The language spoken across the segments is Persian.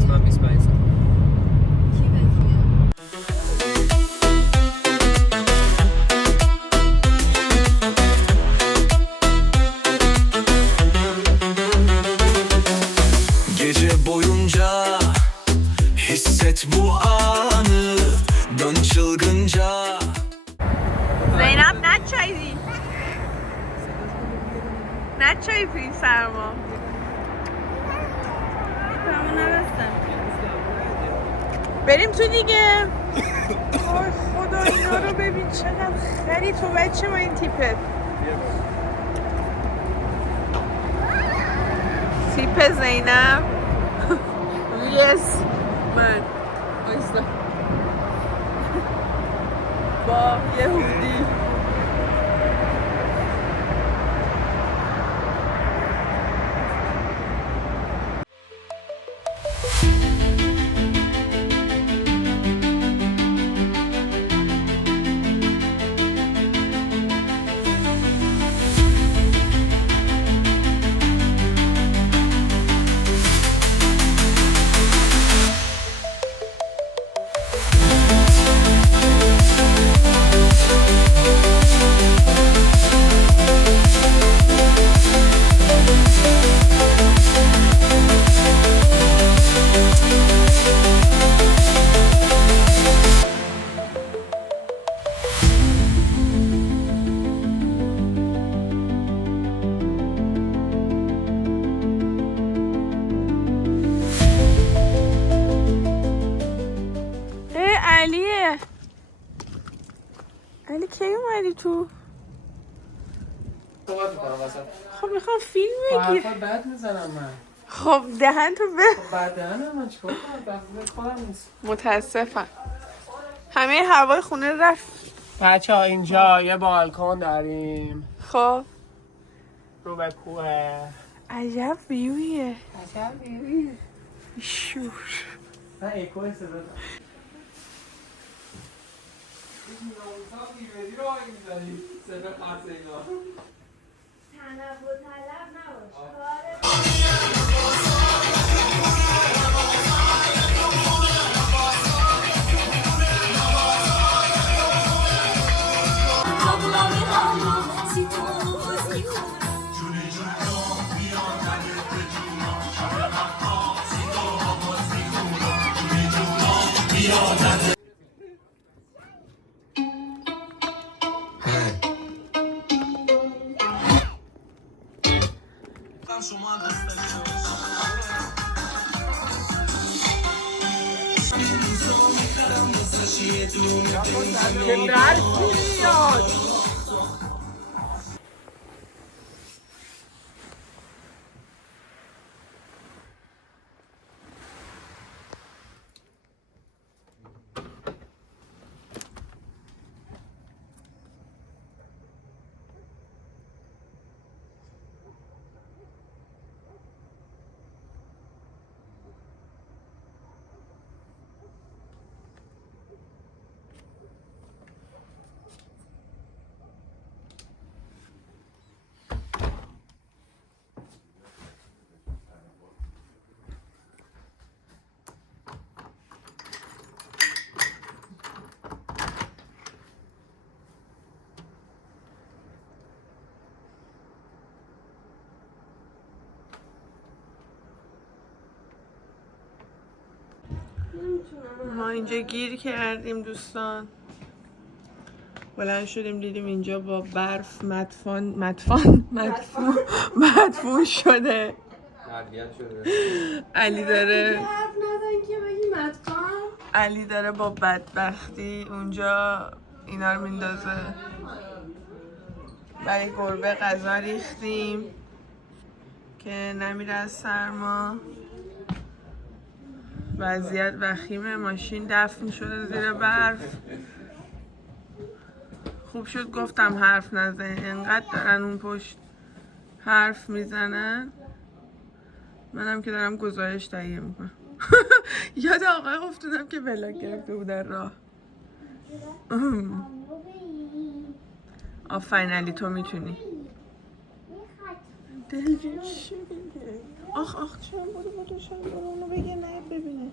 از من 25 سال. Gece boyunca hisset bu anı, dön çılgınca. زینب نچایی نچایی تو این سرما بریم تو دیگه. آی خدا اینا رو ببین چقدر خری تو بچه با این تیپت. تیپ زینب یس من بایستا با یه هودی. علیه علی کی اومدی تو؟ صحبت میکنم واسه. خب میخوام فیلم بگیر. حرفا بد میزنم من. خب دهن تو به. خب بعد دهنم من چیکار کنم؟ دست خودم نیست. متاسفم همه هوای خونه رفت. بچه ها اینجا یه بالکن داریم خب رو به کوه. عجب ویویه. عجب ویویه. شور من اکوی صدا دارم. که درکی میاد. ما اینجا گیر کردیم دوستان. بلند شدیم دیدیم اینجا با برف مدفون شده. علی داره با بدبختی اونجا اینا رو میندازه. برای گربه غذا ریختیم که نمیره از سرما. وضعیت وخیمه. ماشین دفن شده زیر برف. خوب شد گفتم حرف نزنین، انقدر دارن اون پشت حرف میزنن. منم که دارم گزارش تهیه میکنم. یاد آقای افتادم که ولاگ گرفته بود در راه. آفرین علی تو میتونی. دلجوش چی میگه؟ آخ چرا برو شما برو اونو بگه نه ببینه.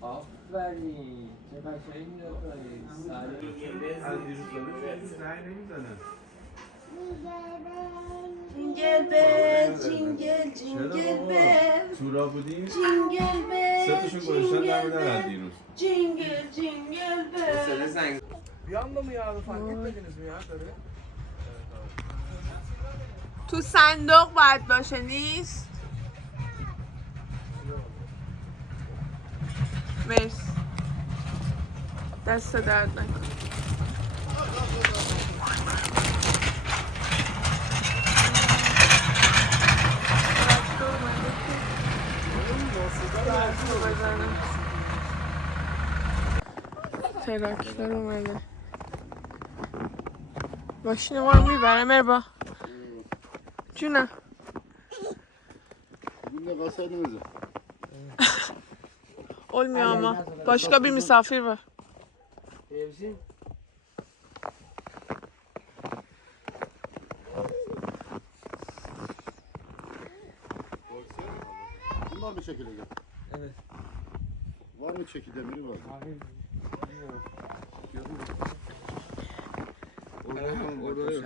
آفرین چه قشنگ می‌کنی از دیروز زنگ نمی‌زنه جینگل بل تورا بودی؟ جینگل بل سه تاشون گذاشتن در بودن از دیروز جینگل بل زنگ بیام با میاد فقط بدونید میاد داره تو صندوق باید باشه نیست؟ مرسی دست درد نکن. تراکتور اومده ماشین ما رو میبره مربا جونم olmuyor başka bir misafir var Bunlar mı çekilecek? Evet. Var mı çeki demiri var? Hayır. orada yok.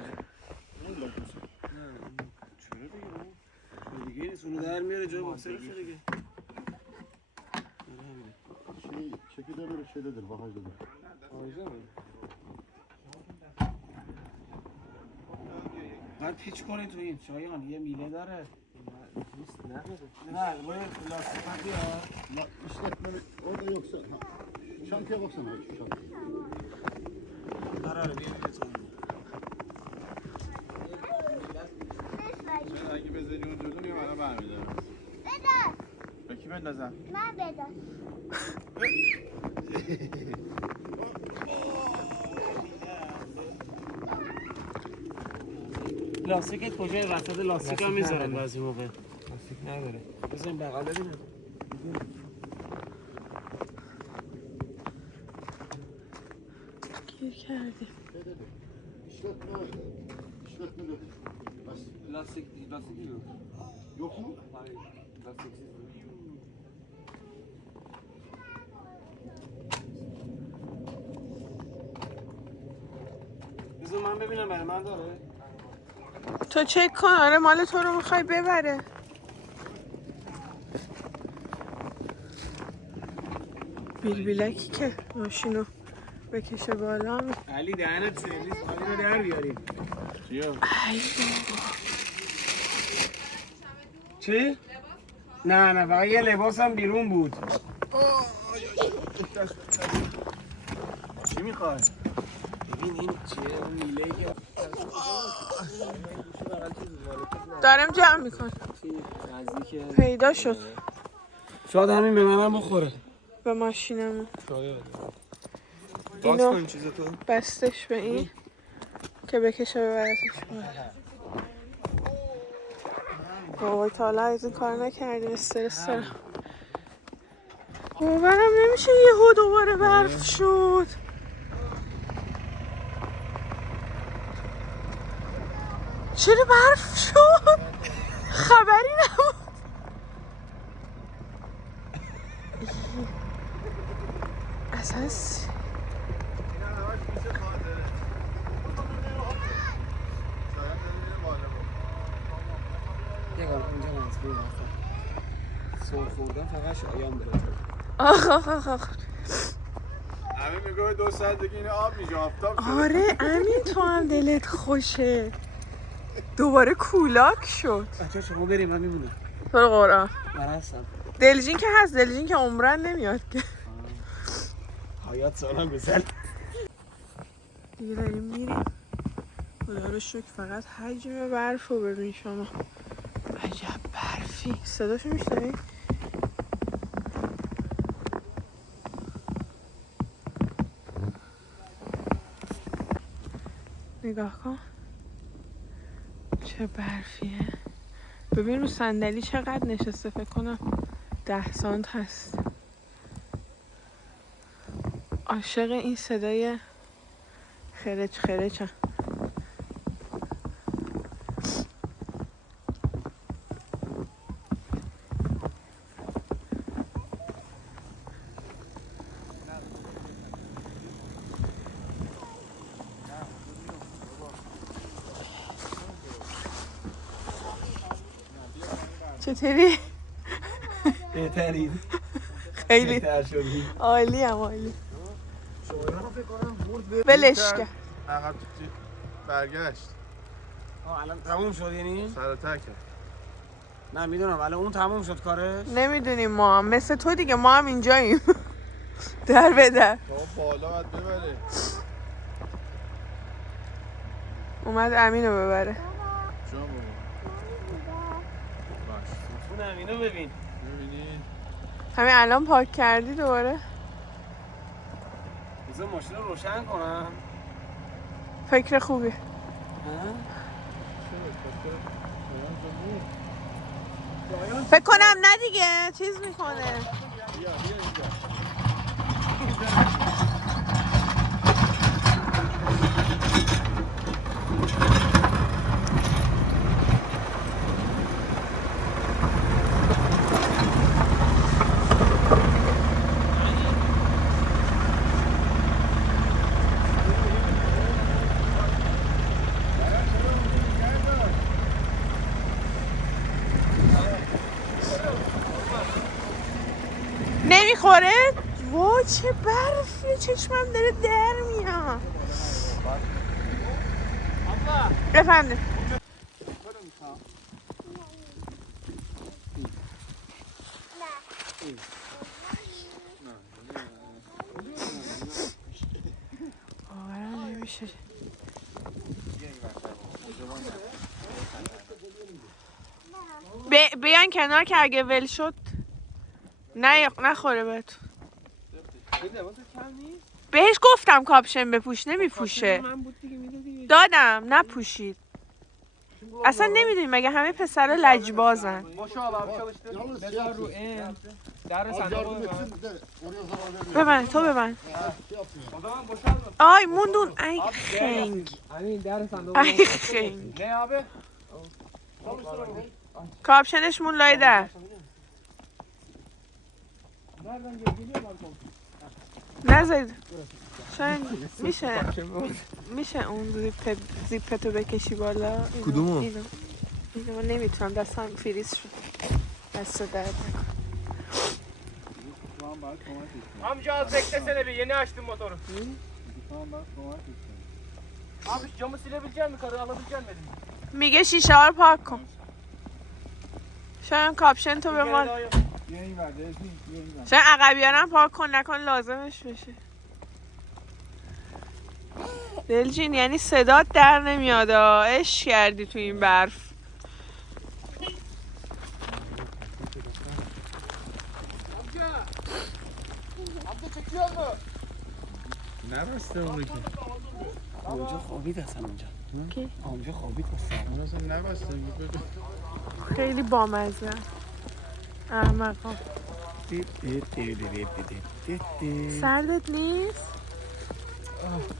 دیگه اونو در میاره جا بکسر دیگه Şey, çeki demiri şeydedir, bagajdadır. آیزا بعد پیچ کنید تو این شایان یه میله داره نیست نه باید لاستیک بیار La işletmeli orada yoksa, ha, şu çantaya baksana hadi şu çantaya. قراره بیارید تو اگه بذاری اون جلو میام الان برمیدارم. بده به کی بندازم؟ من بده لاستیکت کجای وسط لاستیک هم میذارن بعضی موقع لاستیک نداره بزنیم بغل ببینم گیر کردیم Şey dedi, işletme dedi. لاستیک yok Yok mu? hayır lastiksiz بذار من ببینم برای من داره تو چک کن آره مال تو رو میخوای ببره بیلبیلکی که ماشینو بکشه بالا علی دهنت سرویس علی رو در بیاریم چیو؟ ای بابا چی؟ نه فقط یه لباس هم بیرون بود چی میخوای؟ ببین این چیه اون میله‌ای که دارم جمع میکن نزدیک پیدا شد شاید همین به منم بخوره به ماشینمون باز اینو کن چیز تو. بستش به این که بکشه ببرتش بابا تا حالا از این کار نکردیم استرس دارم باورم نمیشه یهو دوباره برف شد چرا برف شد خبری نبود اساس یه کار اینجا نزدیک سر خوردن فقط شایان داره آخ همین میگه 2 ساعت دیگه این آب میشه آفتاب شده. آره امین تو هم دلت خوشه دوباره کولاک شد بچه شما بریم من میمونم تو رو قرآن من هستم دلجین که هست دلجین که عمرن نمیاد که حیات سالم بزن دیگه داریم میریم خدا رو شکر فقط حجم برف رو ببین شما عجب برفی صداشو میشنوی؟ نگاه کن چه برفیه ببین رو صندلی چقدر نشسته فکر کنم 10 سانت هست عاشق این صدای خرچ خرچم چطوری؟ بهترین خیلی بهتر شدی. عالی هم عالی. ولش کن. عقب برگشت. الان تموم شد یعنی؟ سر تکه. نه میدونم الان اون تموم شد کارش. نمیدونیم ما هم مثل تو دیگه، ما هم اینجاییم. در به در تا بالا باید ببره. اومد امینو ببره. جان بابا. باش. اون امینو ببین. ببینید. همین الان پاک کردی دوباره؟ بذار ماشین رو روشن کنم. فکر خوبی. فکر کنم نه دیگه چیز میکنه. بیا اینجا. نمیخوره؟ وای چه برفیه، چشمم داره در میاد. بفهمده باورم نمیشه. بیان کنار که اگه ول شد نخوره بهت. بهش گفتم کاپشن بپوش نمیپوشه. دادم نپوشید. اصلا نمیدونی مگه همه پسرا لجبازن. بذار رو این در صندوق ببند تو ببند. آی موندون. ای خنگ همین در صندوق ای خنگ. نه آبه کاپشنش مون لای در. نزد. شاید میشه اون زیپتو بکشی بالا. کدومو؟ اینو نمیتونم، دستم فریز شد. دست درد نکن. Amca az beklesene bir yeni açtım motoru. Abi şu camı silebilecek misin? Karı alabilecek misin? میگه شیشه ها رو پاک کن. شاید کاپشن تو به ما شاید عقبیارم پاک کن نکن لازمش بشه. دلجین یعنی صدات در نمیاد. عشق کردی تو این برف. نبسته اونو که. اونجا خوابید اصلا اونجا. کی؟ اونجا خوابید اصلا. اون اصلا نبسته. خیلی بامزه. احمقا. سردت نیست؟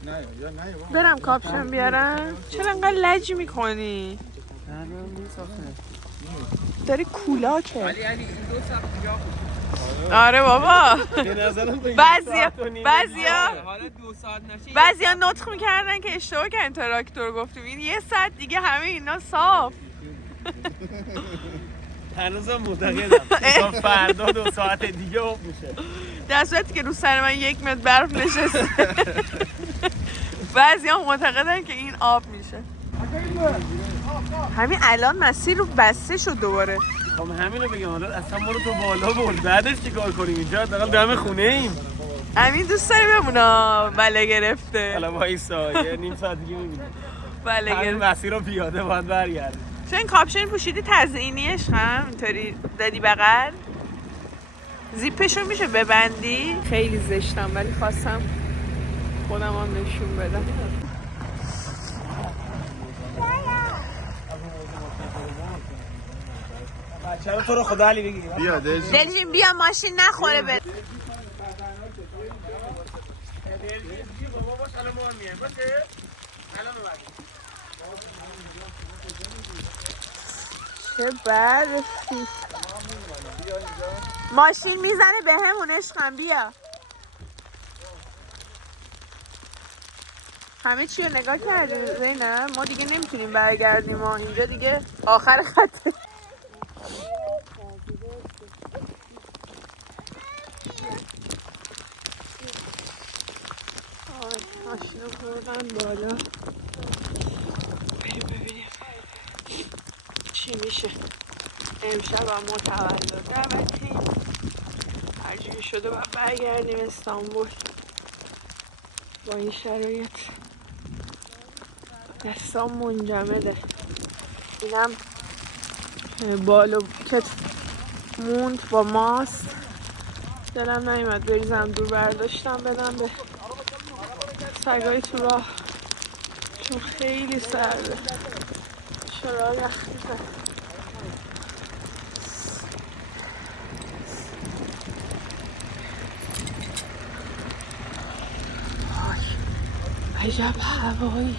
نه یا نه بابا. برم کاپشن بیارم؟ چرا انقدر لج میکنی؟ نه نیست آخه. داری کولاکه. Ali Ali این 2 ساعت اینجا آره بابا. به نظرم بعضیا حالا 2 ساعت نشه. بعضیا نطق میکردن که اشتباه کردن تراکتور گفتیم. این 1 ساعت دیگه همه اینا صاف. هنوزم معتقدم تا فردا 2 ساعت دیگه آب میشه. در صورتی که رو سر من 1 متر برف نشسته. بعضیا معتقدن که این آب میشه. همین الان مسیر رو بسته شد دوباره. خب همینو بگم حالا اصلا ما رو تو بالا برد. بعدش چیکار کنیم؟ اینجا حداقل دم خونه ایم. همین دوست داری بمونا بله گرفته. حالا وایسا یه نیم ساعت دیگه میبینیم. بله همین گرفته. مسیر رو پیاده باید برگرده. چون این کاپشن پوشیدی تزیینیش هم اینطوری دادی بغل. زیپشو میشه ببندی. خیلی زشتم ولی خواستم خودم هم نشون بدم. بچه رو تو رو خدا علی بگیریم. بیا دلجین بیا ماشین نخوره به چه برفی. ماشین میزنه به همون عشقم. بیا همه چی رو نگاه کردیم زینب. ما دیگه نمیتونیم برگردیم. ما اینجا دیگه آخر خطه. واقعا بالا. ببینیم چی میشه. امشب هم ما تولد دعوتیم. هرجوری شده باید برگردیم استانبول با این شرایط. دستام منجمده. اینم بالو کت موند با ماست. دلم نیومد بریزم دور، برداشتم بدم به سگای تو راه چون خیلی سرده. چرا یخ میزن. عجب هوایی،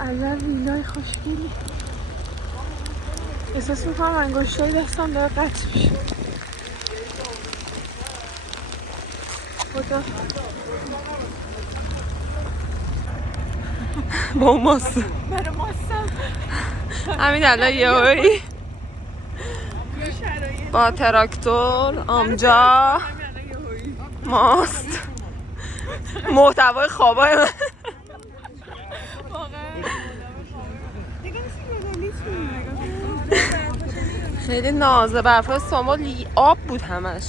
عجب ویلای خوشگلی. احساس میکنم انگشتای دستم داره قطع میشه. خدا با ماست برای ماستم همین الان یهویی با تراکتور آمجا ماست محتوای خوابای من خیلی نازه. برفای استانبول آب بود همش.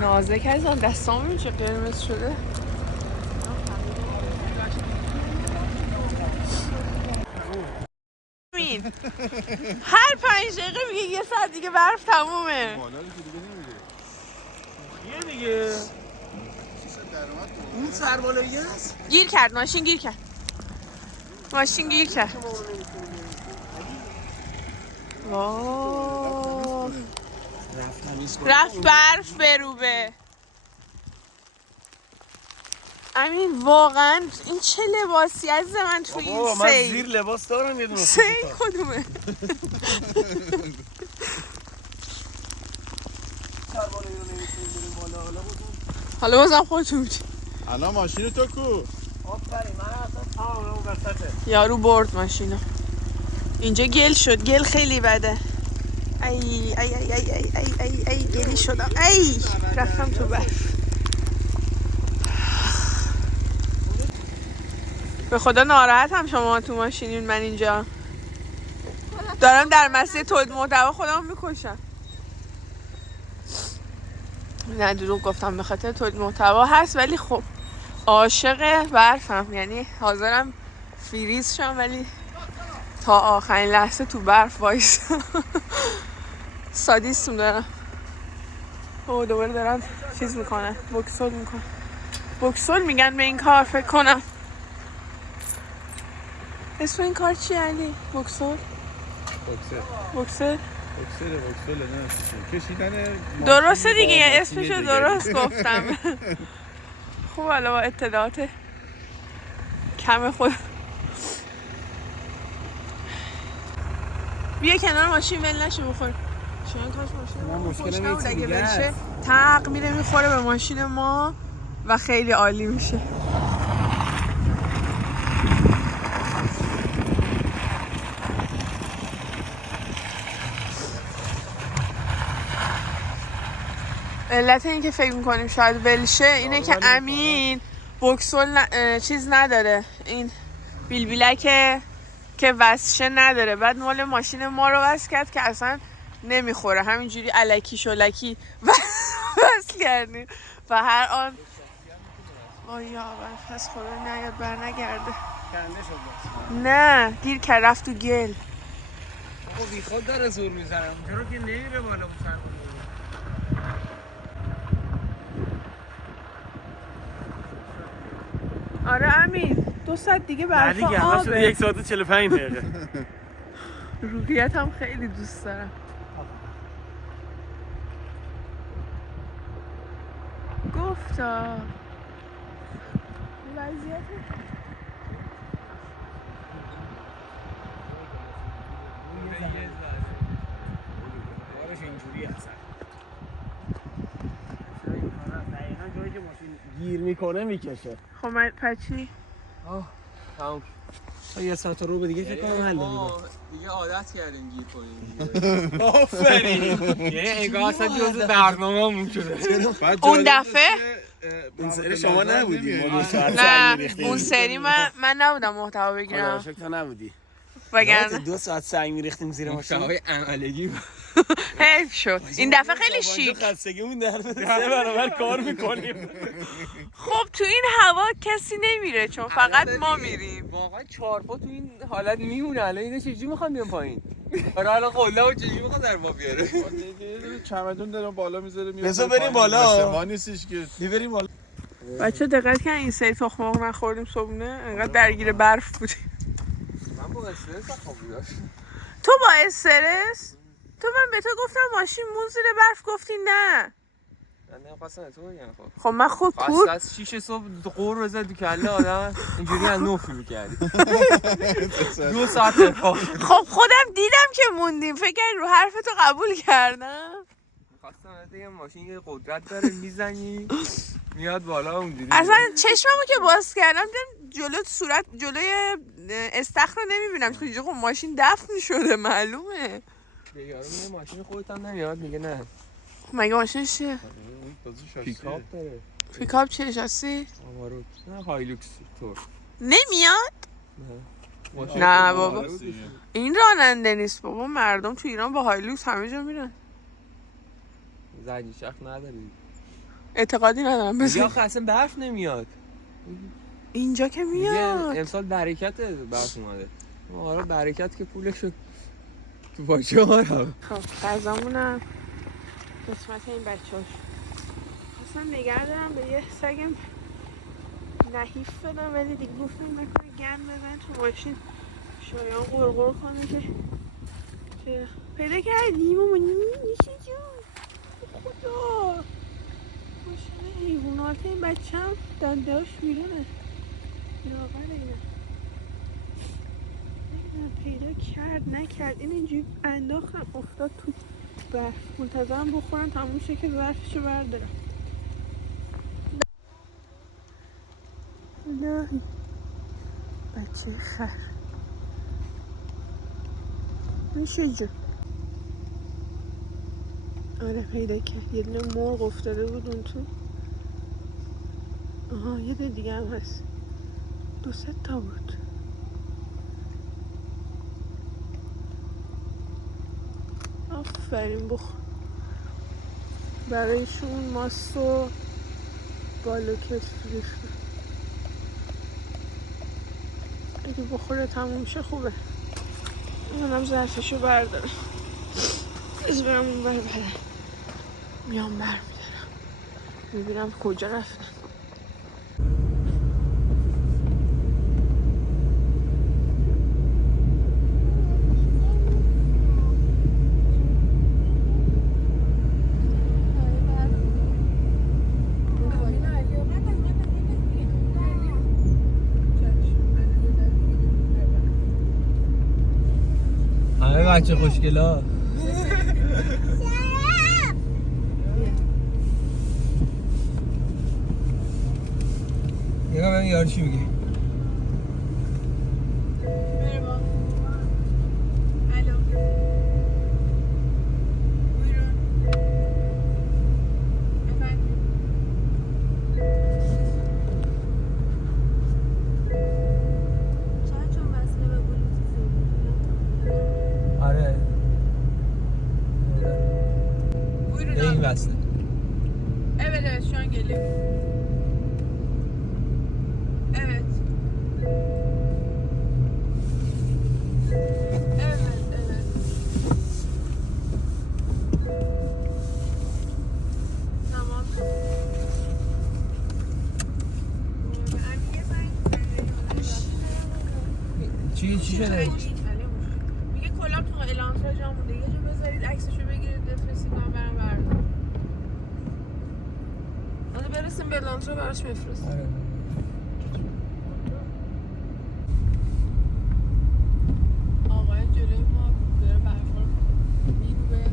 نازه کردم دستام رو چه قرمز شده. هر 5 دقیقه میگه یه ساعت دیگه برف تمومه. یه دیگه اون سربالایی هست. گیر کرد ماشین، گیر کرد ماشین، گیر کرد. واه رفت برف بروبه. امین واقعا این چه لباسی عزیز من تو این من سی؟ زیر لباس دارم یه دونه. سی کدومه؟ حالا بازم خودتون میگی. الان ماشین تو کو؟ آفرین من اصلا تمام اون وسطه. یارو برد ماشینو. اینجا گل شد، گل خیلی بده. ای ای ای ای ای ای ای ای گلی شدم. ای رفتم تو برف. به خدا ناراحتم شما تو ماشینین، من اینجا دارم در مسیر تولید محتوا خودم میکشم. نه دروغ گفتم، به خاطر تولید محتوا هست ولی خب عاشق برفم، یعنی حاضرم فریز شم ولی تا آخرین لحظه تو برف وایسم. سادیسم دارم. او دوباره دارن چیز میکنن، بوکسول میکنن. بوکسول میگن به این کار فکر کنم. اسم این کار چیه علی؟ بوکسول؟ بوکسل نه کشیدن درسته دیگه، اسمشو درست گفتم. خوب حالا با اطلاعات کم خود بیا کنار ماشین ول نشه بخور. شاید کاش ماشین ما خوش اگه بشه تق میره میخوره به ماشین ما و خیلی عالی میشه. علت این که فکر میکنیم شاید ولشه اینه که امین بوکسول چیز نداره، این بیلبیلک که وصشه نداره. بعد مال ماشین ما رو وصل کرد که اصلا نمیخوره، همینجوری الکی شلکی وصل کردیم و هر آن آیا برف از خدا نیاد بر نگرده. کنده شد نه گیر کرد رفت تو گل. آقا بی خود داره زور میزنم اونجا رو که نمیره بالا اون سر. آره امین 2 ساعت دیگه برف دیگه همه شده 1 ساعت و 45 دقیقه. روحیت هم خیلی دوست دارم. گفتا وضعیت بارش اینجوری هست. جایی که ماشین گیر میکنه میکشه. خب من پچی تمام یه ساعت رو به دیگه فکر کنم حل دیگه عادت کردیم گیر کنیم. آفرین. یعنی انگار اصلا جزء برنامه‌مون شده. اون دفعه اون سری شما نبودی ما 2 ساعت نه سنگ می‌ریختیم. اون سری من نبودم محتوا بگیرم خدا تو نبودی. وگرنه 2 ساعت سنگ می‌ریختیم زیر ماشین. محتوای عملگی حیف شد این دفعه خیلی شیک. خستگیمون در 3 برابر کار می‌کنیم. خب تو این هوا کسی نمیره چون فقط ما میریم. واقعا 4 پا تو این حالت میمونه. الان اینا چجوری میخوان بیان پایین؟ آره الان قله و چجوری میخواد در ما بیاره؟ چمدون دارم بالا میذاره میاد. بذار بریم بالا. ما نیستش که. بریم بالا. بچه دقت کن این سری تخم مرغ نخوردیم صبحونه انقدر درگیر برف بودیم. من با استرس خوابیدم. تو با استرس؟ تو من به تو گفتم ماشین مون زیر برف گفتی نه. من نمی‌خواستم تو بگم خب. خب من خود پس کور از 6 صبح قور بزد تو کله آدم اینجوری از 9 شروع کردی. 2 ساعت اتفاق. خب خودم دیدم که موندیم فکر کردی رو حرفتو قبول کردم. می‌خواستم بگم ماشین یه قدرت داره میزنی میاد بالا اونجوری. اصلا چشممو که باز کردم دیدم جلوی استخر رو نمیبینم چون خب ماشین دفن شده معلومه. یارو میگه ماشین خودت هم نمیاد میگه نه. مگه ماشینش چیه؟ پیکاپ داره. پیکاپ چیه شاسی؟ آمارو نه هایلوکس طور. نمیاد؟ ماشین نه بابا این راننده نیست بابا مردم تو ایران با هایلوکس همه جا میرن. زنی شخص نداری. اعتقادی ندارم یا بزن اصلا برف نمیاد. اینجا که میگه میاد. امسال برکت برف اومده. آره برکت که پولشو تو باشه ها. خب غذامونم قسمت این بچه‌هاش اصلا نگه دارم به یه سگم نحیف بدم ولی دیگه گفتم نکنه گند بزن تو ماشین شایان غرغر کنه که پیدا کردیم و نیشی جون خدا ماشین حیوانات این بچه هم دندهاش بیرونه یاقل اینه پیدا کرد نکرد این اینجوری انداختم افتاد تو برف منتظرم بخورن تموم شه که برفشو بردارم الهی بچه خر میشه جون آره پیدا کرد یه دونه مرغ افتاده بود اون تو آها یه دونه دیگه هم هست 2-3 تا بود آفرین بخور برایشون ماست و بالوکت ریختم اگه بخوره تموم شه خوبه منم ظرفشو بردارم از برم اون بر برم میام بر میدارم میبینم کجا رفتن بچه خوشگلا نگاه ببین یارو چی میگه مرحبا الو بویرون efendim چند چون وصله به بلوتوثی آره buyurun این abi. وصله Evet evet şu an geliyor. Evet. Evet evet. Tamam. چی شده؟ میگه کلا تو الانترا جا مونده یه جا بذارید عکسشو بگیرید بفرستید من برم بردارم. حالا برسیم به الانترا براش میفرست. آره آقای جلوی ما داره برخورد میروه.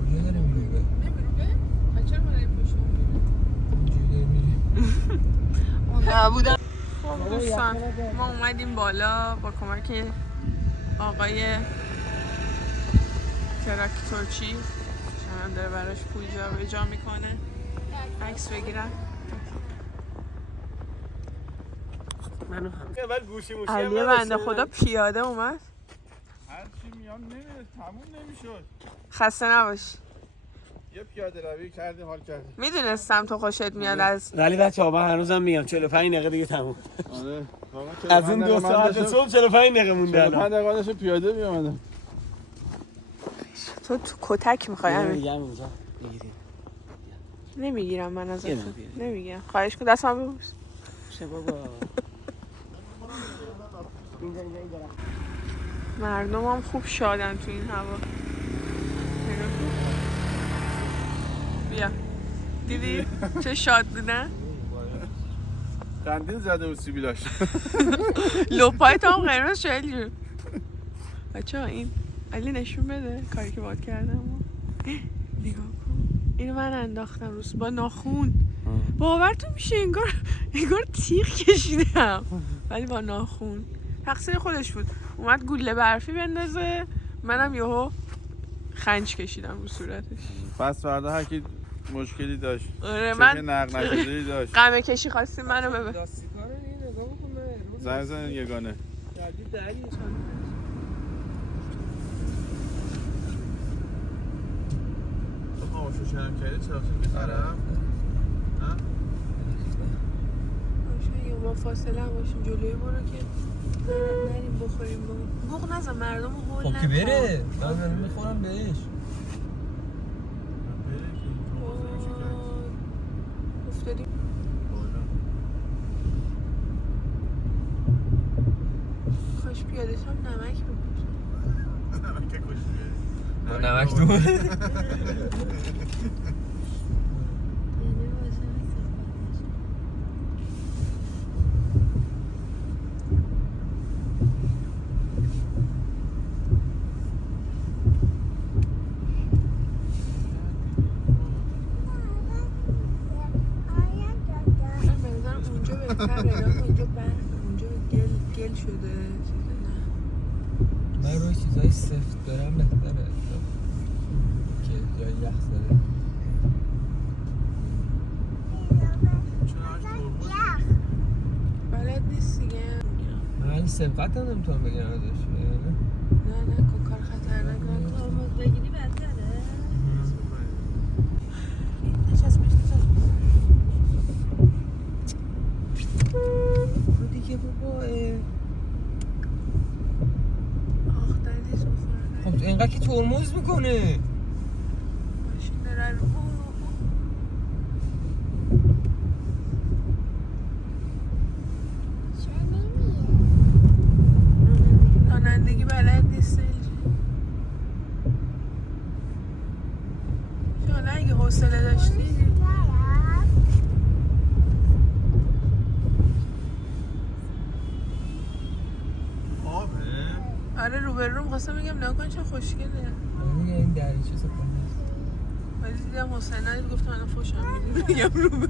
کجا داره میروه؟ نمیروه؟ بچه رو برای پشت میروه. اینجوری میره نبودم. خب دوستان ما اومدیم بالا با کمک آقای تراکتورچی شما داره براش پول جا به جا میکنه عکس بگیرم منو هم بعد گوشی موشی علی بنده خدا پیاده اومد. هر چی میام نمیره تموم نمیشد. خسته نباش. یه پیاده روی کردیم حال کردیم. میدونستم تو خوشت میاد از ولی بچه‌ها من هنوزم میگم 45 دقیقه دیگه تموم. آره از اون 2 ساعت صبح 45 دقیقه مونده 45 دقیقه داشت پیاده میومدم. تو کتک میخوای همین. میگم اینجا بگیریم. نمیگیرم من ازت. یه من بیاریم. نمیگیرم. خواهش کن دستم ببوس. چه بابا. مردم هم خوب شادن تو این هوا. بیا دیدی چه شاد بودن. قندیل زده و سیبیلاش. لپایت هم قرمز شد جو. بچه ها این علی نشون بده کاری که باید کردم. نگاه کن اینو من انداختم روز با ناخون. باورتون میشه انگار تیغ کشیدم ولی با ناخون. تقصیر خودش بود. اومد گوله برفی بندازه منم یهو خنج کشیدم رو صورتش. پس فردا هر کی مشکلی داشت. آره چه من نقد نشده‌ای داشت. قمه کشی خواستیم منو ببر. لاستیکا رو نگاه بکن. زنگ زن یگانه. تو خاموشو شرم کردی چرا که طرف؟ یا با فاصله هم باشیم جلوی ما رو که نریم بخوریم بوق نزن مردم رو هول نکن. خب که بره من میخورم بهش. افتادیم کاش پیادش هم نمک بپوش. نمک تو اونجا بهتره اونجا گل شده. من روی چیزای سفت برم بهتره که جای یخ زده. بلد نیست دیگه. من سبقت هم نمیتونم بگم ازش. نه کار خطرناک نکن. ترمز بگیری بهتره. نشست رو دیگه بابا. آخ دلیز بخورن. خب اینقدر که ترمز میکنه ماشین داره رو رانندگی بلد نیست شما اگه حوصله داشتی آره روبروم خواستم بگم نکن چه خوشگله. میگه این دریچه سپاه هست ولی دیدم حسین علی گفت الان فوشم میدیم بگم روبرو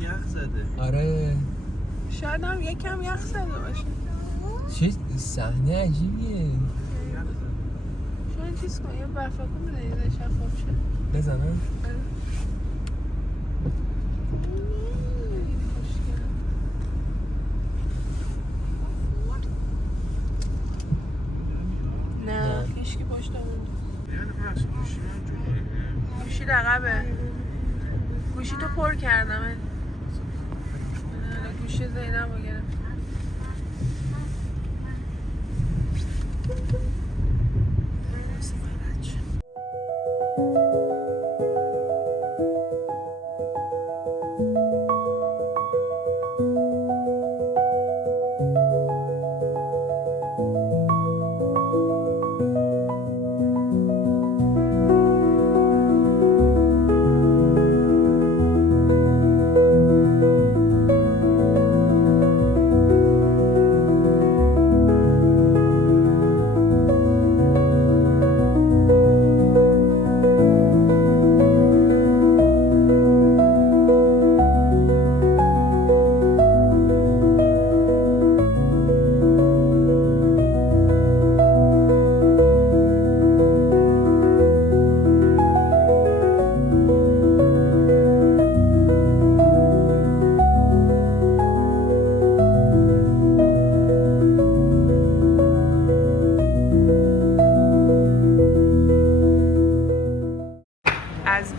یخ زده. آره شاید هم یکم یخ زده باشه. چه صحنه عجیبیه. شاید چیز کن یه برفاکو میدهیده شفاف شد بزنم آره. خیلی خوشگله. نه هیچکی پشت مونده. گوشی عقبه. گوشی تو پر کردم. گوشی زینب رو گرفت.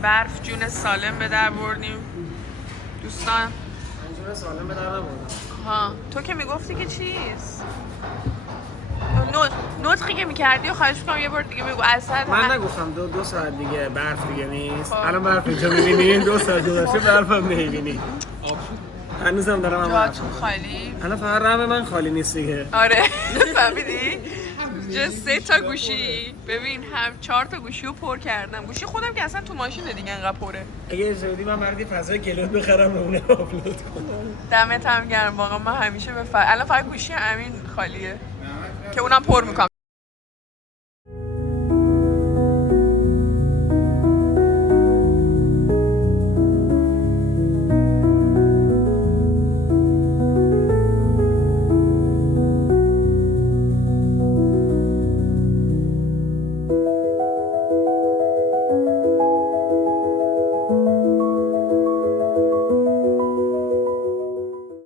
برف جون سالم به در بردیم دوستان. جون سالم به در نبردم. ها تو که میگفتی که چیز نطقی که میکردی و خواهش میکنم یه بار دیگه بگو. اصلا من نگفتم دو ساعت دیگه برف دیگه نیست. الان برف اینجا میبینی 2 ساعت گذشته برف هم نمیبینی. هنوزم دارم جاتون خالی. الان فقط رم من خالی نیست دیگه. آره فهمیدی؟ اینجا 3 تا گوشی ببین هم 4 تا گوشی رو پر کردم. گوشی خودم که اصلا تو ماشینه دیگه انقدر پره. اگه اجازه بدی من برای فضای کلود بخرم و اون آپلود کنم. دمت هم گرم واقعا. من همیشه الان فقط گوشی امین خالیه که اونم پر میکنم.